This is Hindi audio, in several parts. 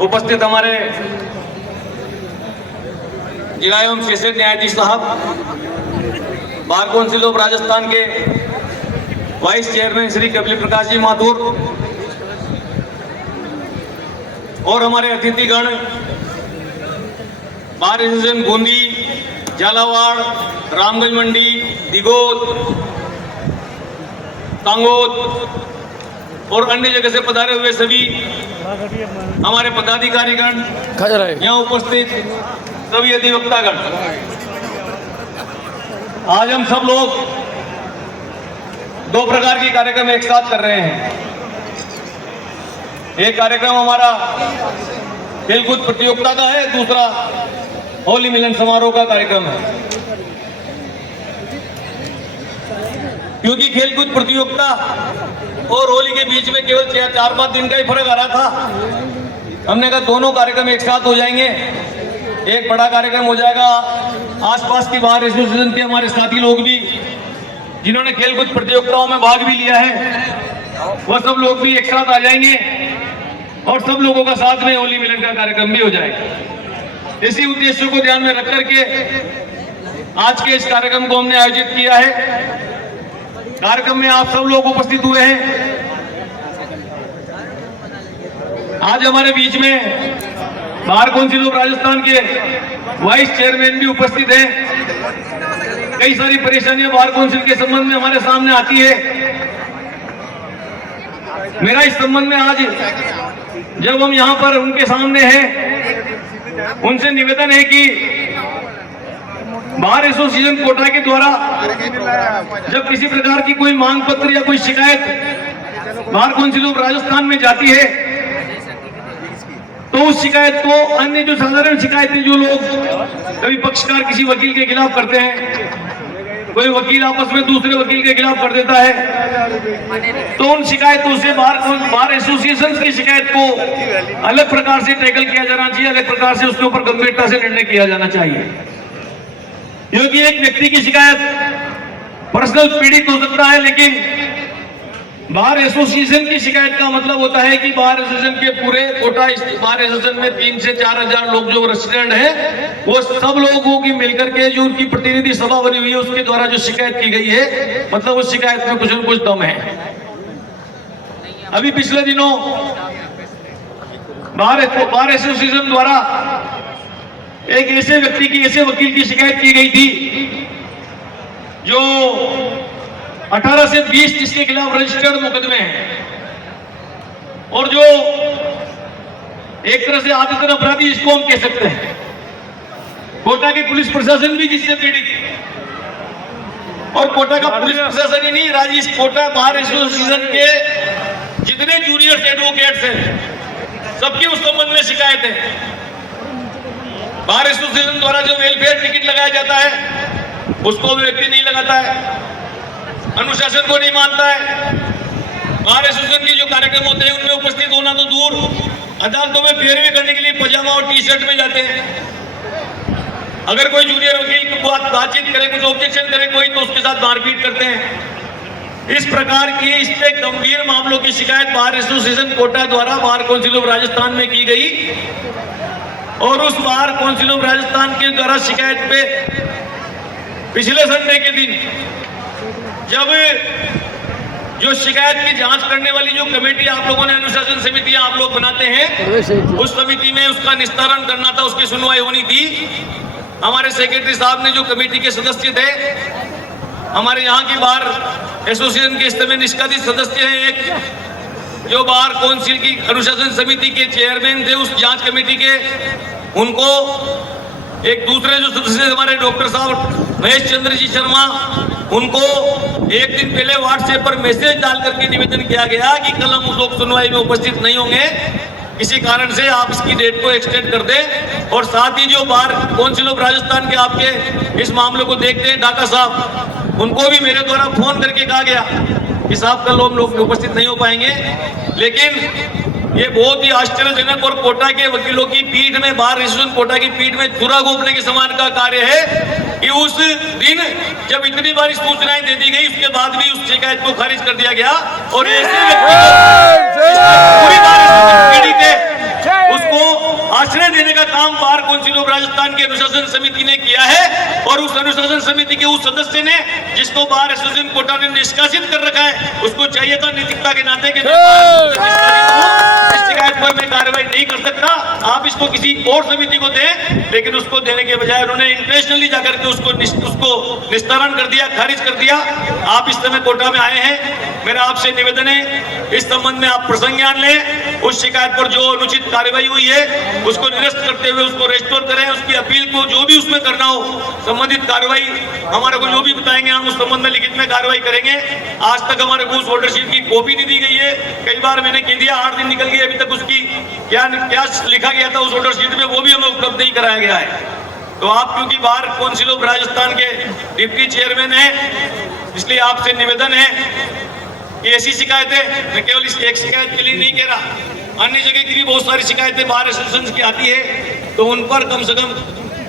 उपस्थित हमारे जिला एवं सेशन न्यायाधीश साहब, बार काउंसिल ऑफ राजस्थान के वाइस चेयरमैन श्री कपिल प्रकाश जी माथुर और हमारे अतिथिगण बार एसोसिएशन बूंदी, झालावाड़, रामगंज मंडी, दिगोद, तांगोद और अन्य जगह से पधारे हुए सभी हमारे पदाधिकारीगण, यहाँ उपस्थित सभी अधिवक्तागण, आज हम सब लोग दो प्रकार के कार्यक्रम एक साथ कर रहे हैं। एक कार्यक्रम हमारा खेलकूद प्रतियोगिता का है, दूसरा होली मिलन समारोह का कार्यक्रम है। क्योंकि खेलकूद प्रतियोगिता और होली के बीच में केवल 4-5 दिन का ही फर्क आ रहा था, हमने कहा दोनों कार्यक्रम एक साथ हो जाएंगे। एक बड़ा कार्यक्रम हो जाएगा, आसपास की बार एसोसिएशन के हमारे साथी लोग भी जिन्होंने खेलकूद प्रतियोगिताओं में भाग भी लिया है, वह सब लोग भी एक साथ आ जाएंगे और सब लोगों का साथ में होली मिलन का कार्यक्रम भी हो जाएगा। इसी उद्देश्य को ध्यान में रख करके आज के इस कार्यक्रम को हमने आयोजित किया है। कार्यक्रम में आप सब लोग उपस्थित हुए हैं। आज हमारे बीच में बार काउंसिल ऑफ राजस्थान के वाइस चेयरमैन भी उपस्थित हैं। कई सारी परेशानियां बार काउंसिल के संबंध में हमारे सामने आती है। मेरा इस संबंध में आज जब हम यहां पर उनके सामने हैं, उनसे निवेदन है कि बार एसोसिएशन कोटा के द्वारा जब किसी प्रकार की कोई मांग पत्र या कोई शिकायत बार काउंसिल ऑफ राजस्थान में जाती है, तो उस शिकायत को अन्य जो साधारण शिकायतें जो लोग कभी पक्षकार किसी वकील के खिलाफ करते हैं, कोई वकील आपस में दूसरे वकील के खिलाफ कर देता है, तो उन शिकायतों से बार एसोसिएशन की शिकायत को अलग प्रकार से टैकल किया जाना चाहिए, अलग प्रकार से उसके ऊपर गंभीरता से निर्णय किया जाना चाहिए। क्योंकि एक व्यक्ति की शिकायत पर्सनल पीड़ित हो सकता है, लेकिन बार एसोसिएशन की शिकायत का मतलब होता है कि बार एसोसिएशन के पूरे कोटा बार एसोसिएशन में 3 से 4 हजार लोग जो रेसिडेंट हैं, वो सब लोगों की मिलकर के जो उनकी प्रतिनिधि सभा बनी हुई है, उसके द्वारा जो शिकायत की गई है, मतलब उस शिकायत में कुछ न कुछ दम है। अभी पिछले दिनों बार एसोसिएशन द्वारा एक ऐसे व्यक्ति की, ऐसे वकील की शिकायत की गई थी जो 18 से 20 जिसके खिलाफ रजिस्टर्ड मुकदमे हैं और जो एक तरह से आदतन अपराधी इसको हम कह सकते हैं। कोटा की पुलिस प्रशासन भी जिससे पीड़ित है, और कोटा का पुलिस प्रशासन ही नहीं, राजेश कोटा बार एसोसिएशन के जितने जूनियर एडवोकेट्स हैं, सबकी उस संबंध में शिकायत है। बार एसोसिएशन द्वारा जो वेलफेयर टिकट लगाया जाता है, उसको भी व्यक्ति नहीं लगाता है, अनुशासन को नहीं मानता है। बार एसोसिएशन के जो कार्यक्रम होते हैं उनमें उपस्थित होना तो दूर, अदालतों में पैरवी करने के लिए पजामा और टी-शर्ट में जाते हैं। अगर कोई जूनियर वकील बातचीत करे, कुछ ऑब्जेक्शन करे कोई, तो उसके साथ मारपीट करते हैं। इस प्रकार की इससे गंभीर मामलों की शिकायत बार एसोसिएशन कोटा द्वारा बार काउंसिल ऑफ राजस्थान में की गई, और उस बार काउंसिल ऑफ राजस्थान के द्वारा शिकायत पे पिछले संडे के दिन जब जो शिकायत की जांच करने वाली जो कमेटी आप लोगों ने, अनुशासन समितियां आप लोग बनाते हैं, उस समिति में उसका निस्तारण करना था, उसकी सुनवाई होनी थी। हमारे सेक्रेटरी साहब ने, जो कमेटी के सदस्य थे, हमारे यहाँ की बार एसोसिएशन के इस्तेमे निष्कासित सदस्य हैं, एक जो बार काउंसिल की अनुशासन समिति के चेयरमैन थे उस जांच कमेटी के, उनको एक दूसरे जो सदस्य हमारे डॉक्टर साहब महेश चंद्र जी शर्मा, उनको एक दिन पहले व्हाट्सएप पर मैसेज डाल करके निवेदन किया गया कि कल हम उस लोग सुनवाई में उपस्थित नहीं होंगे, किसी कारण से आप इसकी डेट को एक्सटेंड कर दें। और साथ ही जो बार काउंसिल ऑफ राजस्थान के आपके इस मामले को देखते हैं ढाका साहब, उनको भी मेरे द्वारा फोन करके कहा गया कि साहब कल हम लोग उपस्थित नहीं हो पाएंगे। लेकिन ये बहुत ही आश्चर्यजनक और कोटा के वकीलों की पीठ में, बार एसोसिएशन कोटा की पीठ में छुरा घोंपने के समान का कार्य है कि उस दिन जब इतनी बार सूचनाएं दे दी गई, उसके बाद भी उस शिकायत को खारिज कर दिया गया, और ऐसे व्यक्ति को पूरी बार पीड़ित है उसको अनुशासन समिति ने किया है और उस अनुशासन समिति के उस सदस्य ने जिसको बार एसोसिएशन कोटा ने निष्कासित कर रखा है उसको चाहिए था नैतिकता के नाते के इस शिकायत पर मैं कार्रवाई नहीं कर सकता, आप इसको किसी और समिति को दें, लेकिन उसको देने के बजाय उन्होंने इंटेंशनली जाकर के उसको निस्तारण कर दिया, खारिज कर दिया। आप इस समय कोटा में आए हैं, मेरा आपसे निवेदन है इस संबंध में आप प्रसंज्ञान लें, उस शिकायत पर जो अनुचित कार्रवाई हुई है उसको निरस्त करते हुए उसको रेस्टोर करें, उसकी अपील को जो भी उसमें करना हो संबंधित कार्रवाई हमारे को जो भी बताएंगे हम उस संबंध में लिखित में कार्रवाई करेंगे। आज तक हमारे को उस ऑर्डर शीट की कॉपी नहीं दी गई है, कई बार मैंने कह दिया 8 दिन निकल गए, अभी तक उसकी क्या लिखा गया था उस ऑर्डर शीट में वो भी हमें उपलब्ध नहीं कराया गया है। तो आप क्योंकि बार काउंसिल ऑफ राजस्थान के डिप्टी चेयरमैन हैं, इसलिए आपसे निवेदन है कि ऐसी शिकायतें, मैं केवल इस एक शिकायत के लिए नहीं कह रहा, अन्य जगह की भी बहुत सारी शिकायतें बार एसोसिएशन की आती है, तो उन पर कम से कम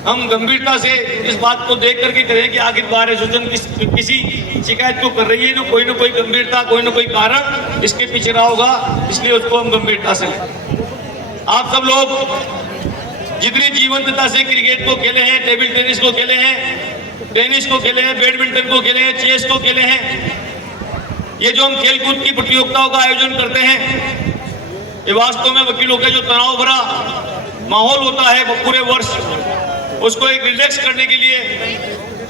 हम गंभीरता से इस बात को देख करके करें कि आखिर बार एसोसिएशन किसी शिकायत को कर रही है, जो कोई ना कोई गंभीरता, कोई ना कोई कारण इसके पीछे रहा होगा, इसलिए उसको हम गंभीरता से लें। आप सब लोग जितनी जीवंतता से क्रिकेट को खेले हैं, टेबल टेनिस को खेले हैं, टेनिस को खेले हैं, बैडमिंटन को खेले हैं, चेस को खेले हैं, ये जो हम खेलकूद की प्रतियोगिताओं का आयोजन करते हैं, ये वास्तव में वकीलों का जो तनाव भरा माहौल होता है वो पूरे वर्ष, उसको एक रिलैक्स करने के लिए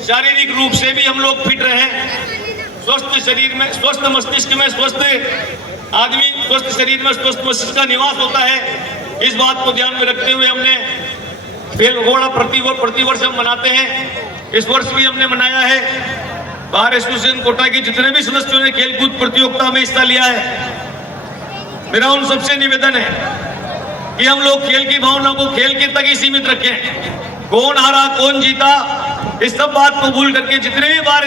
शारीरिक रूप से भी हम लोग फिट रहे, स्वस्थ शरीर में स्वस्थ मस्तिष्क में स्वस्थ आदमी, स्वस्थ शरीर में स्वस्थ मस्तिष्क का निवास होता है। इस बात को ध्यान में रखते हुए हमने खेल घोड़ा प्रतिवर्ष हम मनाते हैं, इस वर्ष भी हमने मनाया है। बार एसोसिएशन कोटा के जितने भी सदस्यों ने खेलकूद प्रतियोगिता में हिस्सा लिया है, मेरा उन सबसे निवेदन है कि हम लोग खेल की भावना को खेल के तक ही सीमित रखें। कौन हारा कौन जीता इस सब बात को भूल करके जितने भी बार